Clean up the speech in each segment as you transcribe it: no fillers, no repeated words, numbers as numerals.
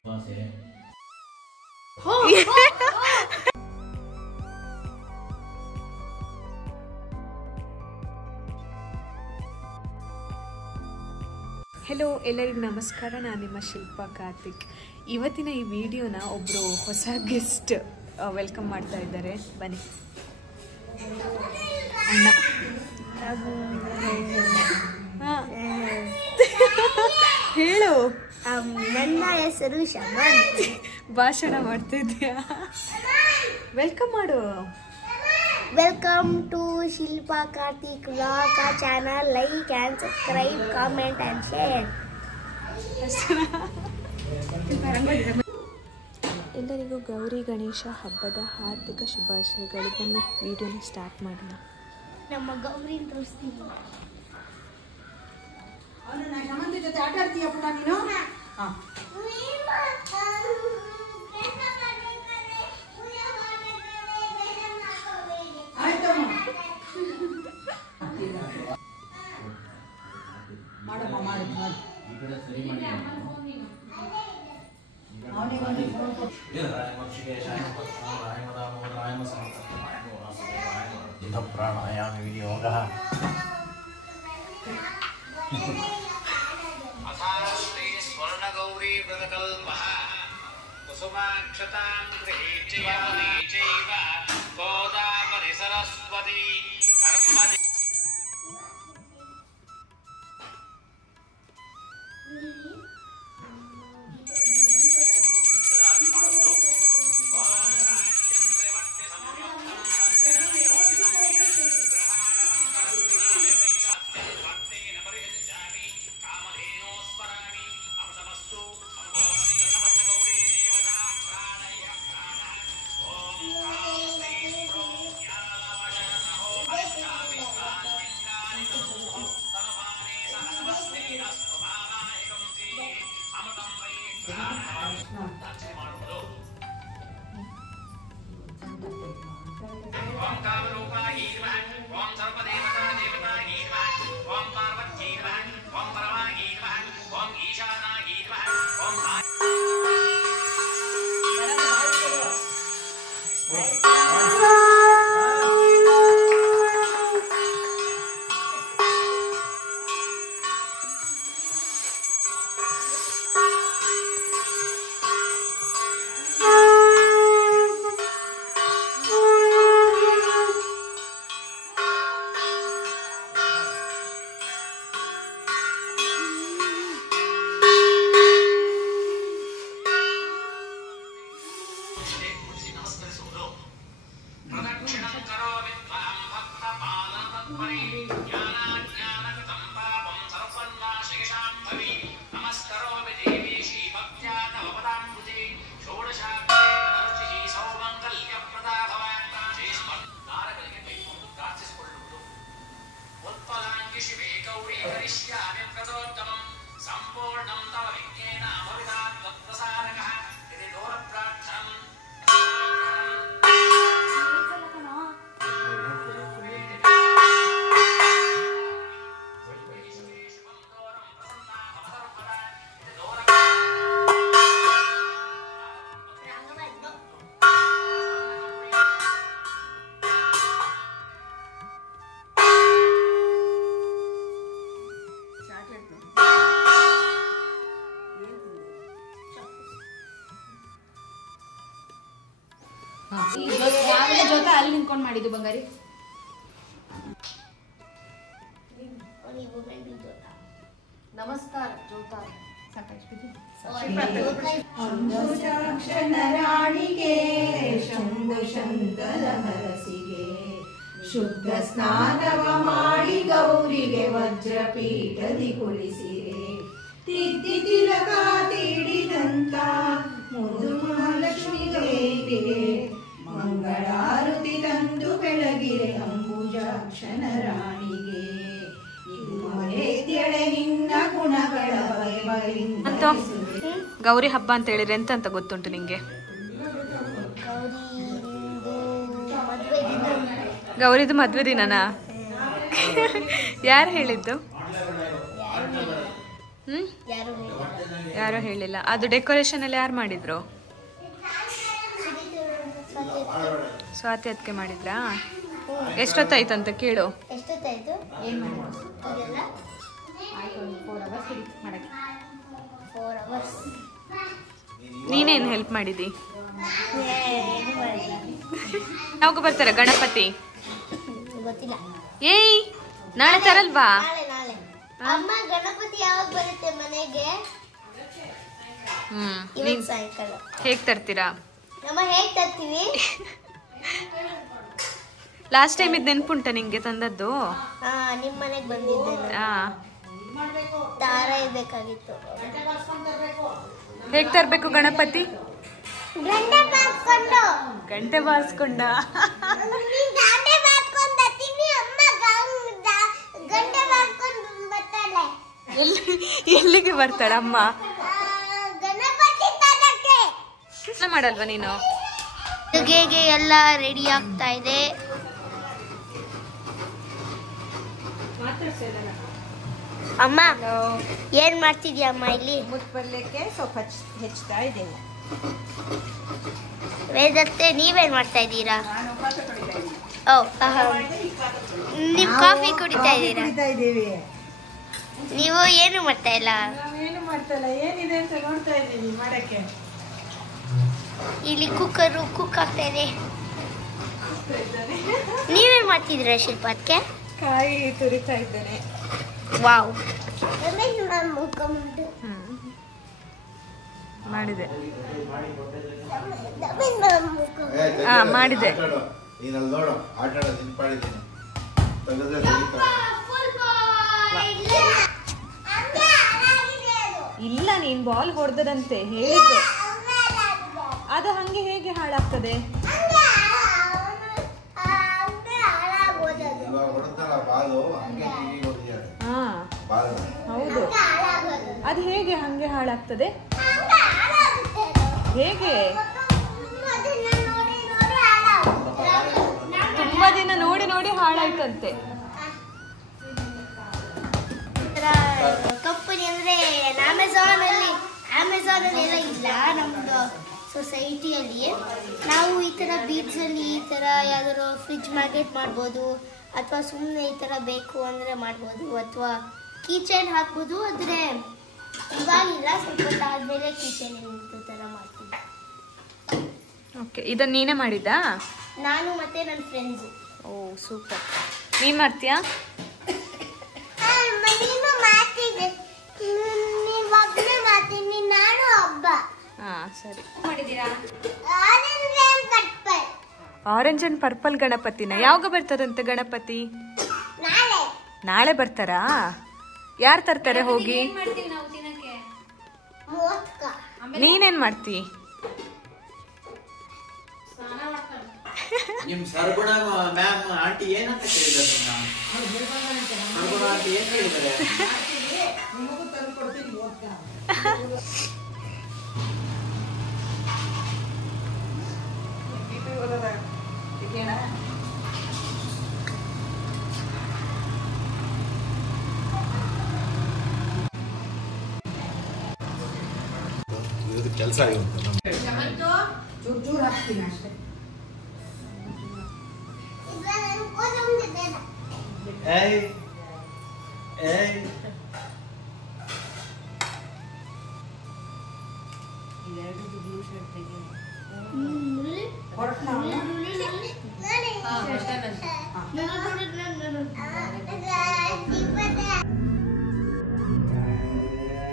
Hello, ಎಲ್ಲರಿಗೂ ನಮಸ್ಕಾರ. ನಾನು ನಿಮ್ಮ ಶಿಲ್ಪಾ ಕಾರ್ತಿಕ್. ಇವತ್ತಿನ ಈ ವಿಡಿಯೋನ ಒಬ್ಬರು ಹೊಸ ಗೆಸ್ಟ್ ವೆಲ್ಕಮ್ ಮಾಡ್ತಾ ಇದ್ದಾರೆ. ಬನ್ನಿ ಅಣ್ಣ. ಹೇಳು. ನನ್ನ ಹೆಸರು ಶಮಂತ್. ಭಾಷಣ ಮಾಡ್ತಿದ್ಯಾ? ವೆಲ್ಕಮ್ ಮಾಡು. Welcome to Shilpa Karthik vlog channel. Like and subscribe, comment and share. ಎಲ್ಲರಿಗೂ ಗೌರಿ ಗಣೇಶ ಹಬ್ಬದ ಹಾರ್ದಿಕ ಶುಭಾಶಯಗಳು. ಬನ್ನಿ ವಿಡಿಯೋನ ಸ್ಟಾರ್ಟ್ ಮಾಡೋಣ. ನಮ್ಮ ಗೌರಿ ತೋರಿಸ್ತೀನಿ. ಜೊತೆ ಆಟ ಆಡ್ತೀಯ ಪುಟ ನೀನು? ಮಾಡಮ್ಮ ಮಾಡಿ ಮಾಡಿ. ಪ್ರಾಣಾಯಾಮ ವಿನಿಯೋಗ. ಶ್ರೀ ಸ್ವರ್ಣ ಗೌರಿ ವ್ರತಕಲ್ಪಃ ಕುಸುಮಾಕ್ಷತಾಂ ಗೃಹೀಚೈವ ಗೋದಾವರಿ ಸರಸ್ವತಿ ಕರ್ಮ. ಓಂ ಕಾಮರೂಪಾಯಿ ನಮಃ, ಓಂ ಸರ್ವದೇವತಾ ದೇವತಾಯಿ ನಮಃ, ಓಂ ಪಾರ್ವತ್ಯೈ ನಮಃ, ಓಂ ಪರಮಾಯಿ ನಮಃ, ಓಂ ಈಶಾನಾಯಿ ನಮಃ, ಓಂ ಪ್ರದಕ್ಷಿಣಂ ಕರೋಮಿ ತ್ವಾಂ ಭಕ್ತ ಪಾಲನ ತತ್ಪರೇ ಜ್ಞಾನಾಜ್ಞಾನಕೃತಂ ಪಾಪಂ ಸರ್ವನ್ನಾಶೇಷಾಂ ಭವಿ ನಮಸ್ಕರೋಮಿ ದೇವಿ ಶ್ರೀ ಭಕ್ತ್ಯಾ ನವಪದಾಂಬುಜೆ ಷೋಡಶಾಬ್ದೇ ತದರ್ಚಿಃ ಸೌಮಂಗಲ್ಯಪ್ರದಾ ಭವಾನ್ ನಾರಗಳಿಗೆ ಕೈಕೊಂಡು ಪ್ರಾರ್ಥಿಸಿಕೊಳ್ಳುವುದು. ಉತ್ಪಲಾಂಗಿ ಶಿವೆ ಗೌರಿ ಕರಿಷ್ಯಾಮಿ ವ್ರತೋತ್ತಮಂ ಸಂಪೂರ್ಣಂ ತವ ವಿಜ್ಞೇನ ಅಮೃತಾತ್ ತ್ವತ್ಪ್ರಸಾದಕಃ ಇತಿ ದೂರ ಪ್ರಾರ್ಥನಂ. ಜೊತೆ ಅಲ್ಲಿ ನಿಂತ್ಕೊಂಡು ಮಾಡಿದ್ದು ಬಂಗಾರಿ. ನಮಸ್ಕಾರ ಜೋತ ರಾಣಿಗೆ ಶಂಭು ಶಂಕರ ಹರಸಿಗೆ ಶುದ್ಧ ಸ್ನಾನವ ಮಾಡಿ ಗೌರಿಗೆ ವಜ್ರಪೀಠದಿ ಕುಳಿಸಿರೆ ತಿದ್ದಿ ತಿಲಕ ತೀಡಿದಂತ ಮುದು ಮಹಾಲಕ್ಷ್ಮಿ ದೇವಿಗೆ ಮಂಗಳಾರತಿ ತಂದು ಬೆಳಗಿರೆ ಅಂಬುಜಾಕ್ಷನ ರಾಣಿಗೆ. ಇದು ಮರೆತ್ಯಳೆ ನಿನ್ನ ಗುಣಗಳ ಅಂತ ಗೌರಿ ಹಬ್ಬ ಅಂತ ಹೇಳಿದ್ರೆ ಎಂತ ಅಂತ ಗೊತ್ತುಂಟು ನಿಂಗೆ? ಗೌರಿದು ಮದ್ವೆ ದಿನನಾ? ಯಾರು ಹೇಳಿದ್ದು? ಯಾರು ಹೇಳಿಲ್ಲ. ಯಾರೋ ಹೇಳಿಲ್ಲ. ಅದು ಡೆಕೋರೇಷನ್ ಎಲ್ಲ ಯಾರು ಮಾಡಿದ್ರು? ಸ್ವಾತಿ ಅದಕ್ಕೆ ಮಾಡಿದ್ರಾ? ಎಷ್ಟೊತ್ತಾಯ್ತಂತ ಕೇಳು. ಎಷ್ಟೊತ್ತಾಯ್ತು? ಏನ್ ಮಾಡೋದು ಇದೆಲ್ಲ ಆಯ್ತು ಒಂದು 4 ಅವರ್ಸ್ ಹಿಡಿತು ಮಾಡಕ್ಕೆ 4 ಅವರ್ಸ್. ನೀನೇನು ಹೆಲ್ಪ್ ಮಾಡಿದಿ? ಏನು ಮಾಡಿಲ್ಲ. ಯಾವಾಗ ಬರ್ತಾರೆ ಗಣಪತಿ? ಗೊತ್ತಿಲ್ಲ. ಏಯ್ ನಾಳೆ ತರಲ್ವಾ? ನಾಳೆ ಅಮ್ಮ ಗಣಪತಿ ಯಾವಾಗ ಬರುತ್ತೆ ಮನೆಗೆ? ಇವತ್ತು ಸಾಯಂಕಾಲ. ಹೇಗ್ ತರ್ತೀರಾ? ನಮ್ಮ ಹೇಗ್ ತರ್ತೀವಿ? ಲಾಸ್ಟ್ ಟೈಮ್ ಇದು ನೆನ್ಪುಂಟ ನಿಂಗೆ ತಂದದ್ದು? ನಿಮ್ ಮನೆಗ್ ಬಂದಿದ್ದೆ ನಾನು. ದಾರ ಇರ್ಬೇಕಾಗಿತ್ತು. ಹೇಗ್ ತರ್ಬೇಕು ಗಣಪತಿ? ಗಂಟೆ ಬಾರ್ಸ್ಕೊಂಡು. ಗಂಟೆ ಬಾರಿಸ್ಕೊಂಡ? ಗಂಟೆ ಬಾರ್ಸ್ಕೊಂಡು ಬರ್ತೀನಿ ಅಮ್ಮ. ಗಂಟೆ ಬಾರ್ಸ್ಕೊಂಡು ಬರ್ತಾಳೆ. ಎಲ್ಲಿಗೆ ಬರ್ತಾಳ ಅಮ್ಮ? ಗಣಪತಿ ತರಕ್ಕೆ. ಮಾಡಲ್ವಾ ನೀನು? ಅಡುಗೆಗೆ ಎಲ್ಲ ರೆಡಿ ಆಗ್ತಾ ಇದೆ. ಅಮ್ಮ ಏನ್ ಮಾಡ್ತಿದ್ಯಾ ಅಮ್ಮ ಇಲ್ಲಿ? ಮುಟ್ಬರ್ಲಿಕ್ಕೆ ಸ್ವಲ್ಪ ಹೆಚ್ಚ್ತಾ ಇದ್ದೀನಿ. ವೇದತ್ತೆ ನೀವೇನ್ ಮಾಡ್ತಾ ಇದ್ದೀರಾ? ನಾನು ಕಾಫಿ ಕುಡಿತಾ ಇದ್ದೀನಿ. ನೀವು ಕಾಫಿ ಕುಡಿತಾ ಇದ್ದೀರಾ? ಕುಡಿತಾ ಇದ್ದೀವಿ. ನೀವು ಏನು ಮಾಡ್ತಾ ಇಲ್ಲ? ನಾವೇನು ಮಾಡ್ತಲ್ಲ, ಏನಿದೆ ಅಂತ ನೋಡ್ತಾ ಇದ್ದೀವಿ ಮಾಡಕ್ಕೆ. ಇಲ್ಲಿ ಕುಕ್ಕರು ಕುಕ್ ಆಗ್ತಾ ಇದೆ. ನೀವೇನ್ ಮಾಡ್ತಿದ್ದೀರಾ ಶಿಲ್ಪಾತ್ಗೆ? ಕಾಯಿ ತುರಿತಾ ಇದ್ದೇನೆ. ವಾವ್. ಮಾಡಿದೆ. ಮಾಡಿದೆ. ಇಲ್ಲ ನೀನ್ ಬಾಲ್ ಹೊಡೆದದಂತೆ ಹೇಳಿದ್ರು. ಅದು ಹಂಗೆ ಹೇಗೆ ಹಾಳಾಗ್ತದೆ? ಹೌದು. ಅದು ಹೇಗೆ ಹಂಗೆ ಹಾಳಾಗ್ತದೆ? ಹೇಗೆ? ತುಂಬಾ ದಿನ ನೋಡಿ ನೋಡಿ ಹಾಳಾಯ್ತಂತೆ. ಕಂಪನಿ ಅಂದ್ರೆ ಅಮೆಝಾನ್ ಅಲ್ಲಿ ಎಲ್ಲ ಇಲ್ಲ. ನಮ್ದು ಸೊಸೈಟಿಯಲ್ಲಿ ನಾವು ಈ ತರ ಬೀಡ್ಸ್ ಅಲ್ಲಿ ಈ ತರ ಯಾವ್ದಾದ್ರು ಫ್ರಿಡ್ಜ್ ಮ್ಯಾಗ್ನೆಟ್ ಮಾಡ್ಬೋದು, ಅಥವಾ ಸುಮ್ಮನೆ ಈ ತರ ಬೇಕು ಅಂದ್ರೆ ಮಾಡ್ಬೋದು, ಅಥವಾ ಕೀಚೈನ್ ಹಾಕ್ಬೋದು. ಆದ್ರೆ ಇವಾಗಿಲ್ಲ, ಸ್ವಲ್ಪ ಆದ್ಮೇಲೆ ಕೀಚೈನ್ ತರ ಮಾಡ್ತೀವಿ. ಓಕೆ, ಇದನ್ನ ನೀನೇ ಮಾಡಿದ್ದಾ? ನಾನು ಮತ್ತೆ ನನ್ನ ಫ್ರೆಂಡ್ಸ್. ಓ ಸೂಪರ್. ನೀನ್ ಮಾಡ್ತೀಯಾ? ನಾನು ಒಬ್ಬ. ಹಾ ಸರಿ. ಮಾಡಿದ್ದೀರಾ? ಆರೆಂಜ್ ಅಂಡ್ ಪರ್ಪಲ್ ಗಣಪತಿನ ಯಾವಾಗ ಬರ್ತದಂತೆ ಗಣಪತಿ? ನಾಳೆ ಬರ್ತಾರಾ? ಯಾರು ತರ್ತಾರೆ ಹೋಗಿ? ಏನ್ ಮಾಡ್ತೀವಿ ನಾವು ತಿನ್ನಕ್ಕೆ? ನೀನೇನ್ ಮಾಡ್ತಿ? ಸ್ನಾನ ಮಾಡ್ತಾರೆ. ನಿಮ್ ಸರ್ಗುಣ ಮ್ಯಾಮ್ ಆಂಟಿ ಏನಂತ ಕೇಳಿದಾರೆ? ಸರ್ಗುಣ ಆಂಟಿ ಏನ್ ಹೇಳಿದ್ದಾರೆ? ನಿಮಗೂ ತಂದು ಕೊಡ್ತೀನಿ ಓದ್ಕ. ಕೆಲಸ ಚೂರು ಹಾಕ್ತೀನಿ ಅಷ್ಟೇ.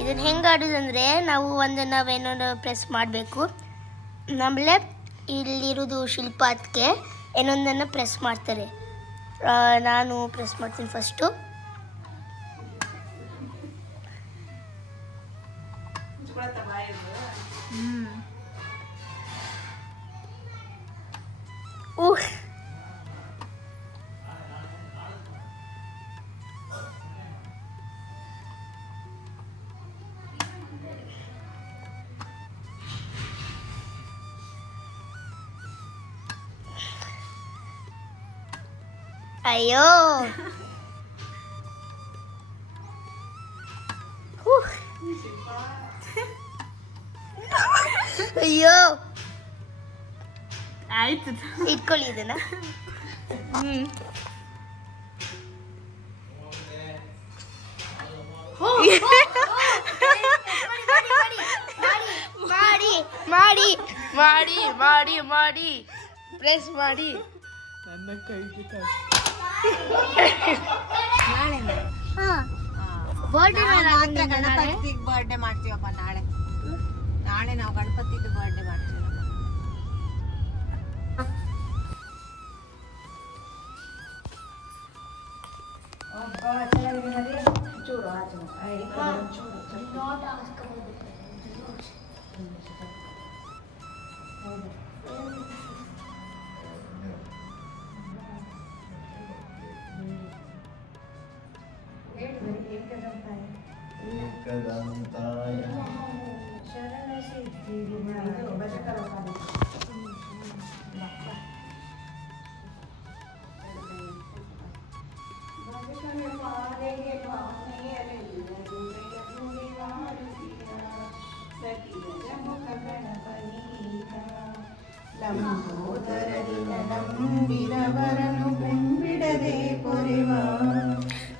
ಇದನ್ನ ಹೆಂಗೆ ಆಡೋದಂದ್ರೆ ನಾವು ನಾವೇನೋ ಪ್ರೆಸ್ ಮಾಡಬೇಕು. ಆಮೇಲೆ ಇಲ್ಲಿರೋದು ಶಿಲ್ಪಾತ್ಗೆ ಏನೊಂದನ್ನು ಪ್ರೆಸ್ ಮಾಡ್ತಾರೆ. ನಾನು ಪ್ರೆಸ್ ಮಾಡ್ತೀನಿ ಫಸ್ಟು. ಅಯ್ಯೋ ಅಯ್ಯೋ ಆಯ್ತು ಇಟ್ಕೊಳ್ಳಿ ಇದನ್ನ. ಮಾಡಿ ಮಾಡಿ ಮಾಡಿ ಮಾಡಿ ಪ್ರೆಸ್ ಮಾಡಿ. ನನ್ನ ಕೈಗೆ ಗಣಪತಿಗೆ ಬರ್ಡೇ ಮಾಡ್ತೀವಪ್ಪ ನಾಳೆ. ನಾಳೆ ನಾವು ಗಣಪತಿದು ಬರ್ಡೇ ಮಾಡ್ತೀವಿ.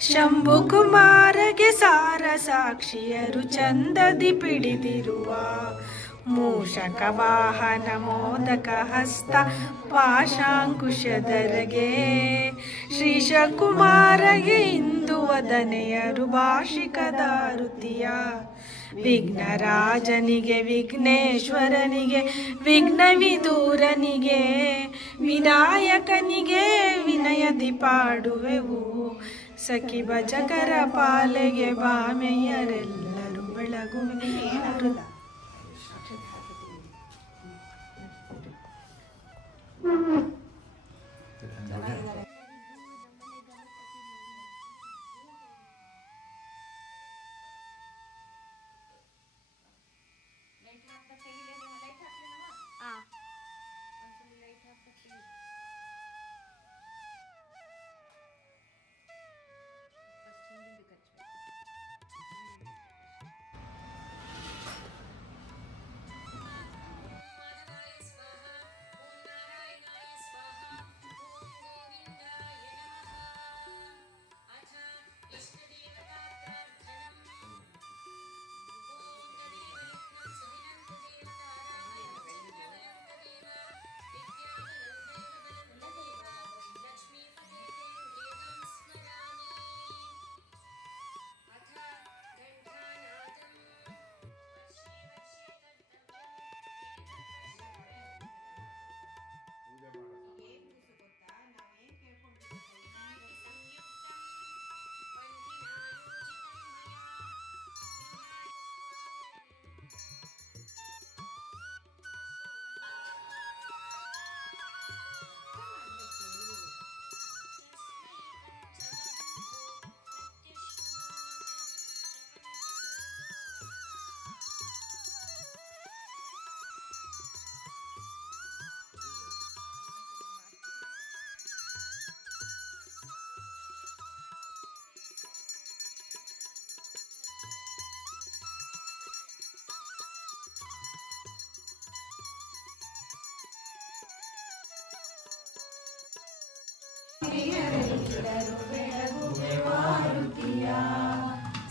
ಶಂಭು ಕುಮಾರಗೆ ಸಾರ ಸಾಕ್ಷಿಯರು ಚಂದದಿ ಪಿಡಿದಿರುವ ಮೂಷಕ ವಾಹನ ಮೋದಕ ಹಸ್ತ ಪಾಶಾಂಕುಶಧರಗೆ ಶ್ರೀಶ ಕುಮಾರಗೆ ಇಂದು ವದನೆಯರು ಭಾಷಿಕದಾರುತಿಯ ವಿಘ್ನರಾಜನಿಗೆ ವಿಘ್ನೇಶ್ವರನಿಗೆ ವಿಘ್ನ ವಿದೂರನಿಗೆ ವಿನಾಯಕನಿಗೆ ವಿನಯದಿ ಪಾಡುವೆವು ಸಖಿ ಭಜಕರ ಪಾಲೆಗೆ ಬಾಮೆಯರೆಲ್ಲರೂ ಬೆಳಗುವೆ.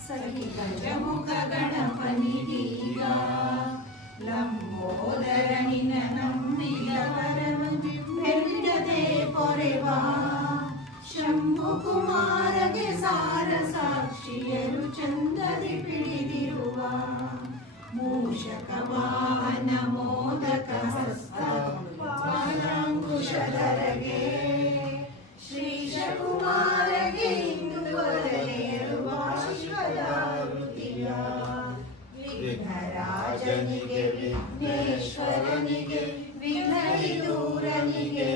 ಸಖಿ ಗಜಮುಖ ಗಣಪನಿಗೀಗ ಲಂಬೋದರನಿನ ನಂಬಿದವರನು ಬೆಳ್ಳಿಡದೆ ಪೊರೆವ ಶಂಭು ಕುಮಾರಗೆ ಸಾರ ಸಾಕ್ಷಿಯರು ಚಂದದಿ ಪಿಡಿದಿರುವ ಮೂಷಕ ವಾಹನ ಮೋದಕ ಹಸ್ತ ಪಾಶಾಂಕುಶಧರಗೆ ಶ್ರೀಶ ಕುಮಾರಗೆ ಇಂದು ವದನೆಯರುವ ಶಿವದಾರುತಿಯ ವಿಘ್ನರಾಜನಿಗೆ ವಿಘ್ನೇಶ್ವರನಿಗೆ ವಿಘ್ನವಿದೂರನಿಗೆ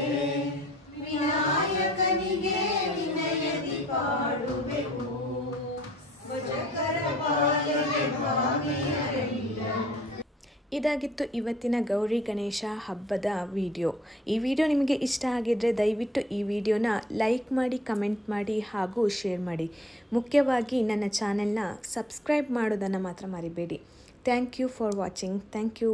ವಿನಾಯಕನಿಗೆ ವಿನಯದಿ ಪಾಡುವೆವು ವಜಕರ ಬಾಲಗೆ ಭಾಗಿಯರೆಲ್ಲ. ಇದಾಗಿತ್ತು ಇವತ್ತಿನ ಗೌರಿ ಗಣೇಶ ಹಬ್ಬದ ವಿಡಿಯೋ. ಈ ವಿಡಿಯೋ ನಿಮಗೆ ಇಷ್ಟ ಆಗಿದ್ದರೆ ದಯವಿಟ್ಟು ಈ ವಿಡಿಯೋನ ಲೈಕ್ ಮಾಡಿ, ಕಮೆಂಟ್ ಮಾಡಿ ಹಾಗೂ ಶೇರ್ ಮಾಡಿ. ಮುಖ್ಯವಾಗಿ ನನ್ನ ಚಾನೆಲ್ನ ಸಬ್ಸ್ಕ್ರೈಬ್ ಮಾಡೋದನ್ನು ಮಾತ್ರ ಮರಿಬೇಡಿ. Thank you for watching. Thank you.